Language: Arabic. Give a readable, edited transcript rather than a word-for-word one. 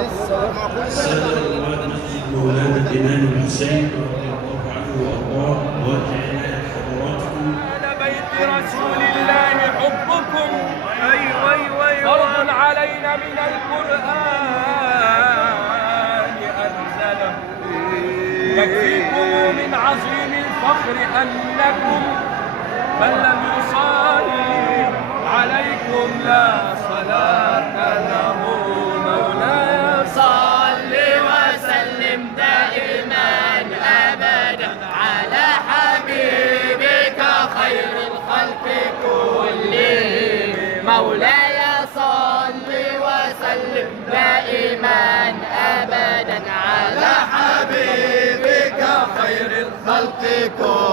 السادة رواد مسجد مولانا الإمام الحسين رضي الله عنه وأرضاه وجعلنا حضراتكم أهل بيت رسول الله حبكم فرض علينا من القرآن أنزله يكفيكم من عظيم الفخر أنكم من لم يصلي عليكم لا صلاة له. مولاي صل وسلم دائما أبدا على حبيبك خير الخلق كلهم. مولاي صل وسلم دائما أبدا على حبيبك خير الخلق كلهم.